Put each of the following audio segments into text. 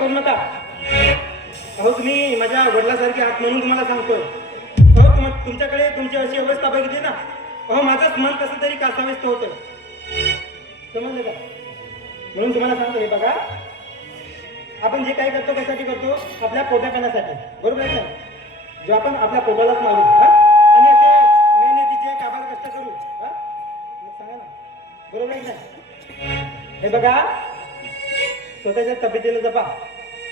करू नका अहो तुम्ही माझ्या वडिलासारखे आहात म्हणून तुम्हाला सांगतोय. अहो तुम तुमच्याकडे तुमची अशी अवस्था बघितली ना अहो माझंच मन कसं तरी कासावेस्त होतं समजलं का? म्हणून तुम्हाला सांगतो हे बघा. आपण जे काही करतो कशासाठी करतो आपल्या पोटापाण्यासाठी. बरोबर आहे ना जो आपण आपल्या पोटालाच मारू आणि असे मेहनतीचे काबार कष्ट करू सांगा ना. बरोबर आहे ना हे बघा. स्वतःच्या तब्येतीला जपा.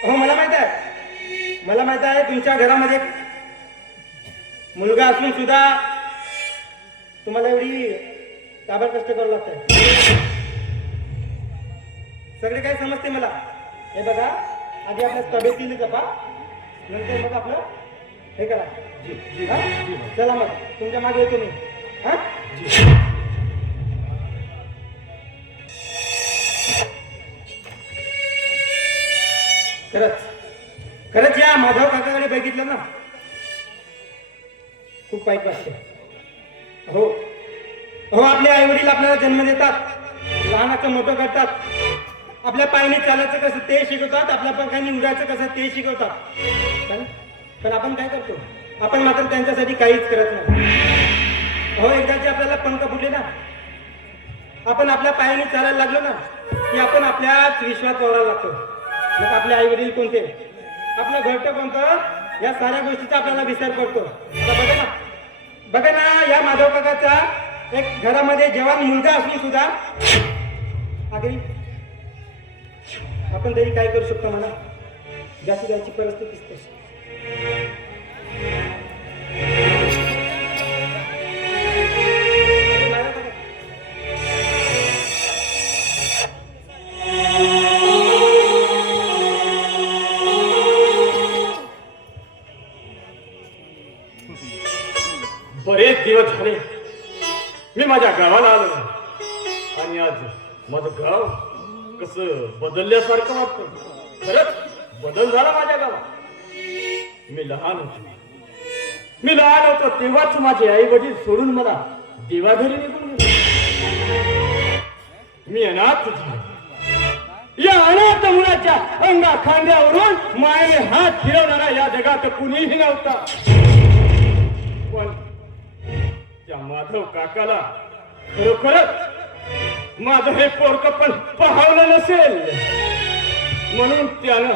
हो मला माहीत आहे. मला माहीत आहे तुमच्या घरामध्ये मुलगा असून सुद्धा तुम्हाला एवढी काबार कष्ट करावं लागतंय. सगळे काही समजते मला. हे बघा आधी आपल्या तब्येतीने जपा नंतर मग आपलं हे करा. चला मग तुमच्या मागे येतो मी. हा? खरंच या माधव काकाकडे बघितलं ना खूप वाईट वाटते. हो हो आपले आई वडील आपल्याला जन्म देतात लहानाचं मोठं करतात. आपल्या पायाने चालायचं कसं ते शिकवतात आपल्या पंखाने उडायचं कसं ते शिकवतात. पण आपण काय करतो? आपण मात्र त्यांच्यासाठी काहीच करत नाही. हो एकदाचे आपल्याला पंख फुटले ना आपण आपल्या पायाने चालायला लागलो ना की आपण आपल्याच विश्वास वावरायला लागतो. मग आपले आई वडील कोणते? आपलं घरटं कोणतं या साऱ्या गोष्टीचा आपल्याला विचार पडतो. बघा ना बघा ना या माधव काकाचा एक घरामध्ये जवान मुलगा असून सुद्धा आगरी आपण तरी काय करू शकतो म्हणा? जास्तीत जास्त परिस्थिती तशी. झाले मी माझ्या गावाला आलो. आणि आज माझं गाव कस बदलल्यासारखं वाटतं. खरंच बदल झाला माझ्या गावात. मी लहान होतो. मी लहान होतो तेव्हाच माझे आई वडील सोडून मला देवाघरी निघून मी अनाथ झालो. या अनाथ मुलाच्या अंगा खांद्यावरून मायेने हात फिरवणारा या जगात कुणीही नव्हता. त्या माधव काकाला. हो, खरोखरच माझं हे पोरक पण पाहवलं नसेल. म्हणून त्यानं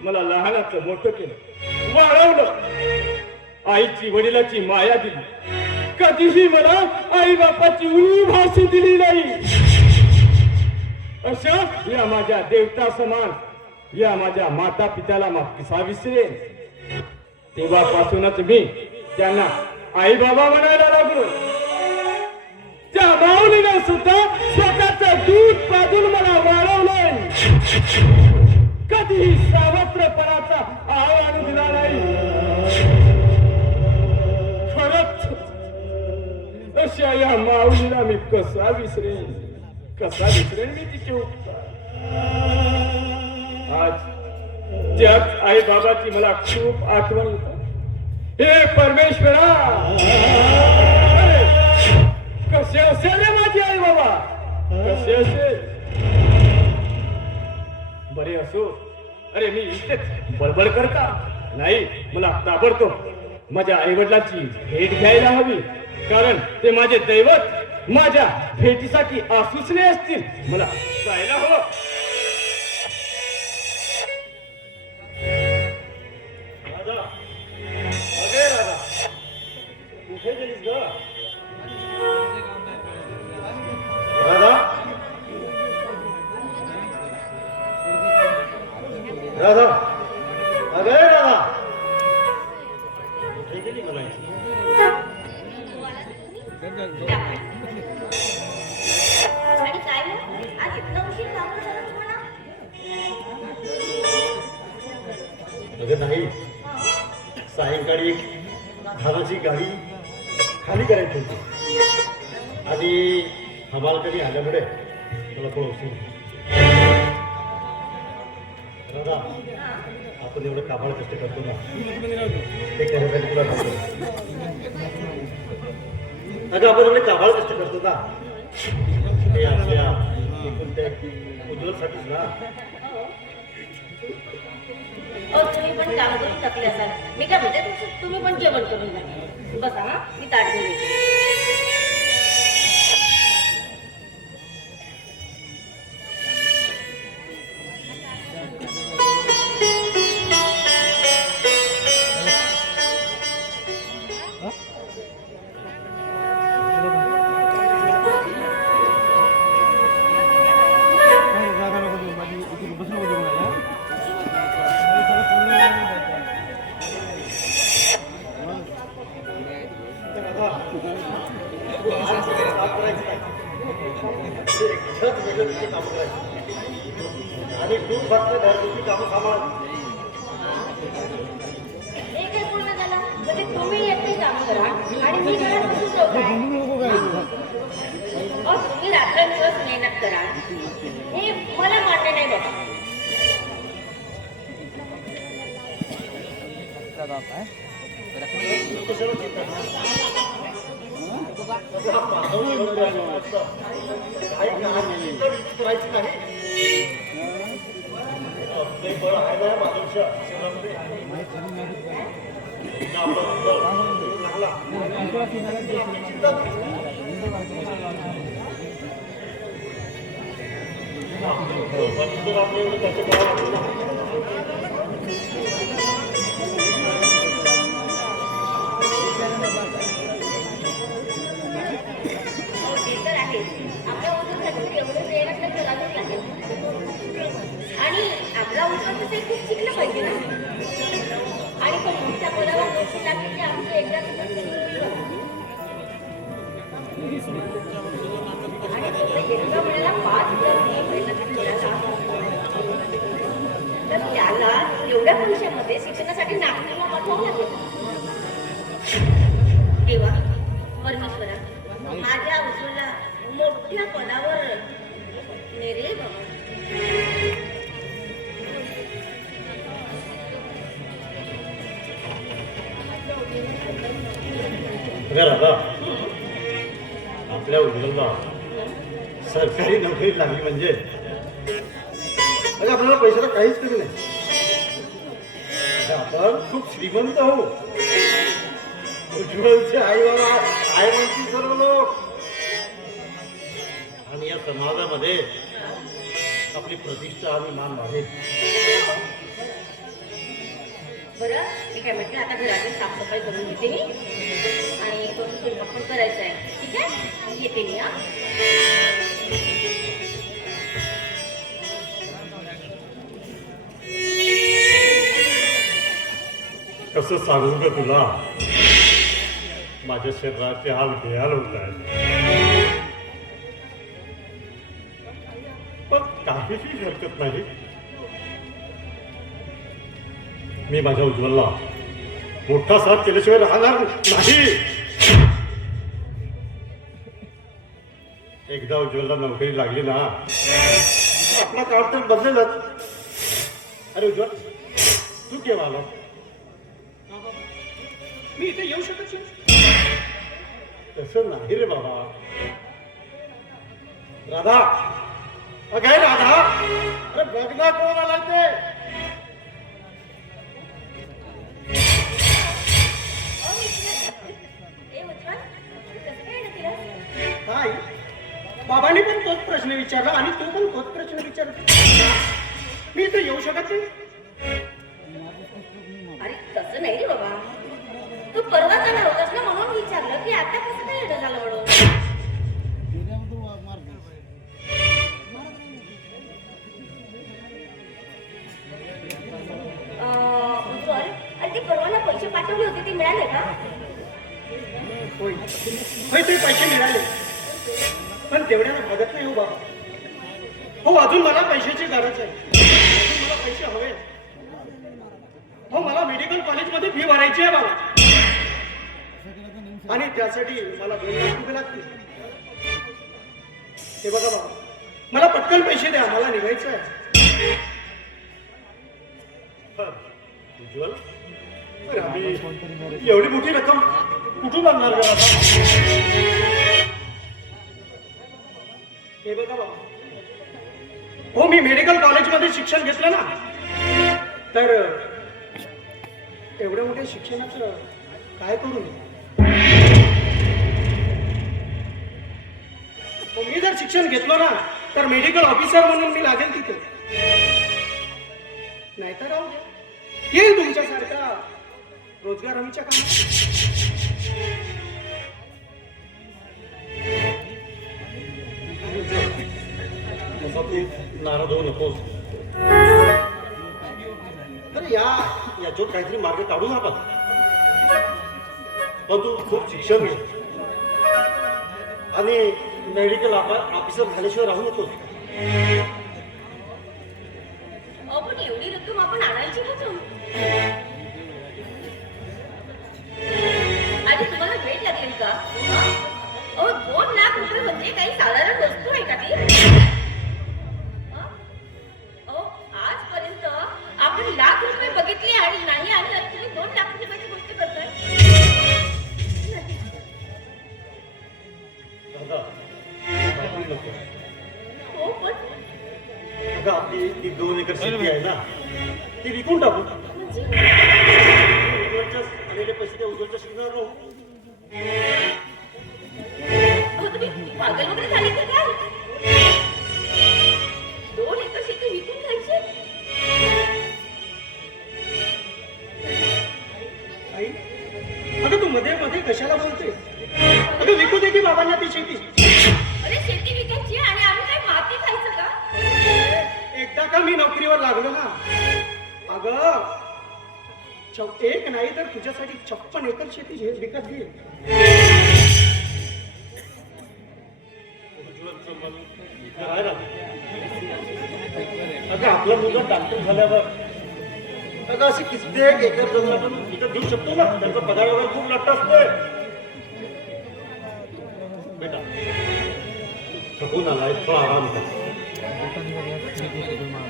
मला लहानाचं मोठं केलं. वाढवलं. आईची वडिलाची माया दिली. कधीही मला आई बापाची उणी भाषी दिली नाही. अशा या माझ्या देवता समान या माझ्या माता पित्याला माफ विसरेन तेव्हापासूनच मी त्यांना आई बाबा म्हणायला लागलो. त्या माऊलीने सुद्धा स्वतःच दूध पाजून मला वाढवलंय. कधीही सावत्रपणाचा आव्हान दिला नाही. अशा या माऊलीला मी कसा विसरेन? कसा विसरेन मी तिचे उपकार आज त्याच आई बाबाची मला खूप आठवण हे परमेश्वरा! कसे असेल रे माझी आई बाबा? कसे असेल बरे असो. अरे मी इथेच बडबड करता. नाही मला ताबडतोब माझ्या आई वडिलांची भेट घ्यायला हवी. कारण ते माझे दैवत माझ्या भेटीसाठी आसुसले असतील. मला जायला हवं. धानाची गाडी खाली करायची होती. आणि हमाल कधी आल्यामुळे मला थोडं उशीर झाला. आपण एवढं काबाड कष्ट करतो ना. ते करण्यासाठी तुला सांगतो अगं आपण एवढे काबाड कष्ट करतो ना. ते आपल्या उज्ज्वलसाठीच ना अहो तुम्ही पण काम करून थकले असाल. मी काय म्हणते तुम्ही पण जेवण करून जा बसा हा. मी ताट घेऊन करा. आणि मी घरात बसून जाऊ काय अहो तुम्ही रात्रंदिवस मेहनत करा. हे मला मान्य नाही बाबा. काही ते तर आहे आपल्या तर आणि आपला उद्योग खूप शिकलं पाहिजे ना. तर त्याला एवढ्या भविष्यामध्ये शिक्षणासाठी नागपूरला पाठवावं लागेल देवा परमेश्वरा माझ्या उज्ज्वला मोठ्या पदावर नेरे बाबा. अगं राधा आपल्या उज्ज्वलला सरकारी नोकरी लागली म्हणजे? आपल्याला पैशाला काहीच कमी नाही. आपण खूप श्रीमंत हो उज्ज्वलचे आई बाबा आई म्हणतील सर्व लोक. आणि या समाजामध्ये आपली प्रतिष्ठा आणि मान वाढेल बरं मी काय म्हटलं आता घरातील साफसफाई करून घेते मी. आणि तो स्वयंपाक पण करायचा आहे. ठीक आहे? येते मी हा. कसं सांगू का तुला? माझ्या शरीराचे हाल बेहाल होत आहेत. पण काहीही हरकत नाही. मी माझ्या उज्ज्वलला. मोठा साथ केल्याशिवाय राहणार नाही. एकदा उज्ज्वलला नोकरी लागली ना आपला काळ तर बदलेलच. अरे उज्ज्वल तू केव्हा आला? मी इथे येऊ शकत तसं नाही रे बाबा. राधा अगे राधा. अरे बघ ना कोण आला ते. काय बाबांनी पण तोच प्रश्न विचारला आणि तू पण तोच प्रश्न विचारत मी इथं येऊ शकत नाही. अरे तसं नाही रे बाबा. तू परवा जाणार होतास ना म्हणून विचारलं की आता कसं काय येणं झालं म्हणून? परवाला पैसे पाठवले होते ते मिळाले का? होय होय ते पैसे मिळाले. पण तेवढ्याला भागत नाही हो बाबा. हो अजून मला पैशाची गरज आहे. अजून मला पैसे हवे हो मला मेडिकल कॉलेजमध्ये फी भरायची आहे बाबा. आणि त्यासाठी मला दोन लाख रुपये लागतील. हे बघा बाबा. मला पटकन पैसे द्या मला निघायचं आहे. उज्ज्वल? एवढी मोठी रक्कम कुठून आणणार हे बघा बाबा. हो मी मेडिकल कॉलेजमध्ये शिक्षण घेतलं ना. तर एवढ्या मोठ्या शिक्षणाचं काय करू मी? हो, मी जर शिक्षण घेतलं ना तर मेडिकल ऑफिसर म्हणून मी लागेल तिथे. नाहीतर राहू येईल तुमच्यासारखा. रोजगार हमीच्या कामात? नाराज होऊ नकोस तर या याच्यावर काहीतरी मार्ग काढू आपण. पण तू खूप शिक्षण घे आणि मेडिकल ऑफिसर झाल्याशिवाय राहू नकोस एवढी रक्कम आपण आणायची दोन लाख रुपये म्हणजे काही साधारण वस्तू आहे का ती अगं आपला मुलगा डॉक्टर झाल्यावर अगं असे कित्येक एकर जमीन आपण इथं देऊ शकतो ना? त्यांचा पगार वगैरे खूप लट्ट असतोय. बेटा थकून आलाय थोडा आराम कर.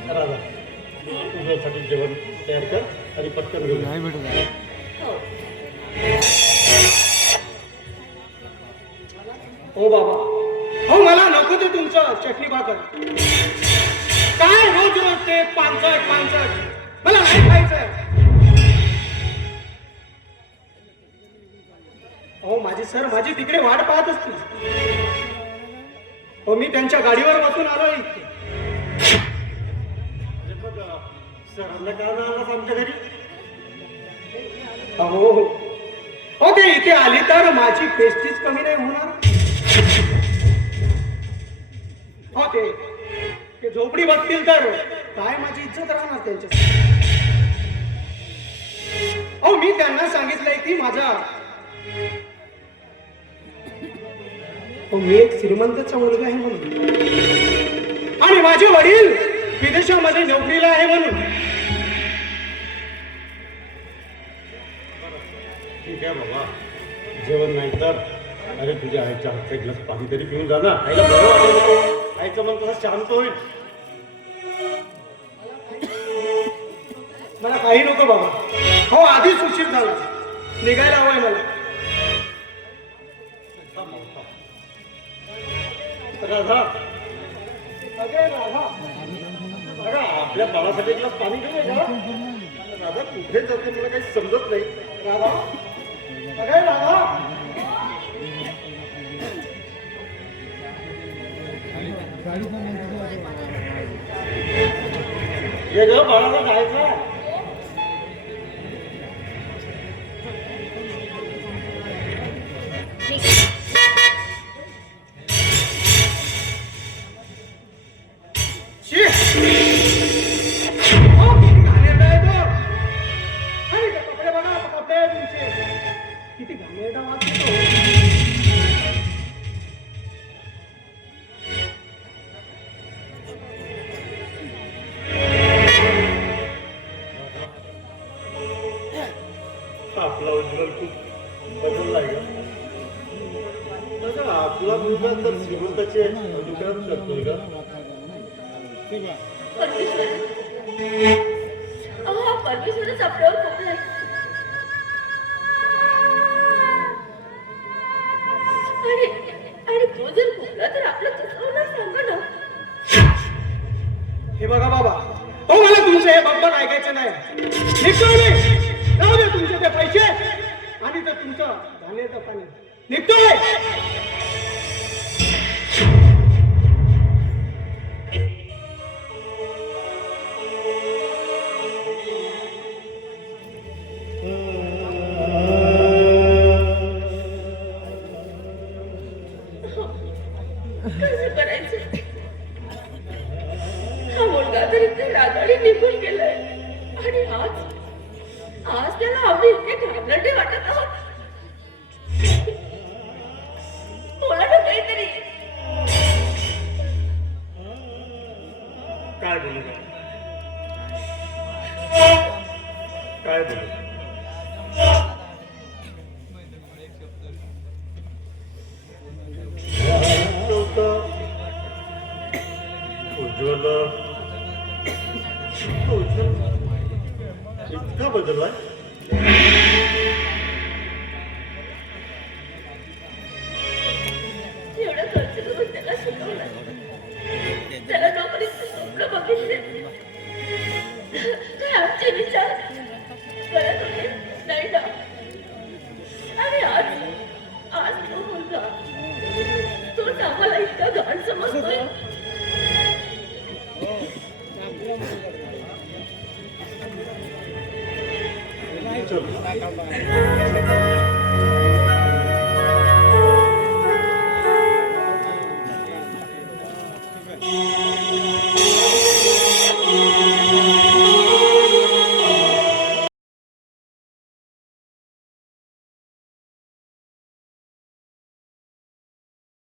राजा तुझ्यासाठी जेवण तयार कर आणि पटकन घेऊन ये. हो. हो बाबा. हो मला नको ते तुमचं चटणी भाकर. काय रोज रोज ते पानसट पानसट मला नाही खायचंय. हो माझी सर माझी तिकडे वाट पाहत असतील. हो मी त्यांच्या गाडीवर बसून आलो इथे. अरे सरांना का आलास आमच्या घरी. हो हो हो ते इथे आली तर माझी पेस्टीच कमी नाही होणार. हो ते झोपडी बघतील तर. काय माझी इज्जत राहणार त्यांच्या हो मी त्यांना सांगितलंय की माझा मी एक श्रीमंतचा मुलगा आहे म्हणून. आणि माझे वडील विदेशामध्ये नोकरीला आहे म्हणून. ठीक आहे बाबा. जेवण नाही तर अरे तुझ्या आईच्या हातचा एक ग्लास पाणी तरी पिऊन जा ना. आईचं मन कसं शांत होईल. मला काही नको बाबा. हो आधीच उशीर झाला. निघायला हवंय मला. राधा. अगे राधा. अगं आपल्या बाळासाठी एक पाणी घेऊया राधा कुठे जाते मला काही समजत नाही. राधा. अगे राधा. ये ग बाळाला जायचं? परमेश्वरच आपल्यावर कोपलाय आणि आणि तो जर कोपला तर आपलं कसं सांगा ना हे बघा बाबा. हो मला तुमचं हे बब्बत ऐकायचं नाही. निघतो मी. राहू दे तुमचे ते पैसे. आणि ते तुमचं धान्याचं पाणी. निघतोय. काय बोलू? काय बोलू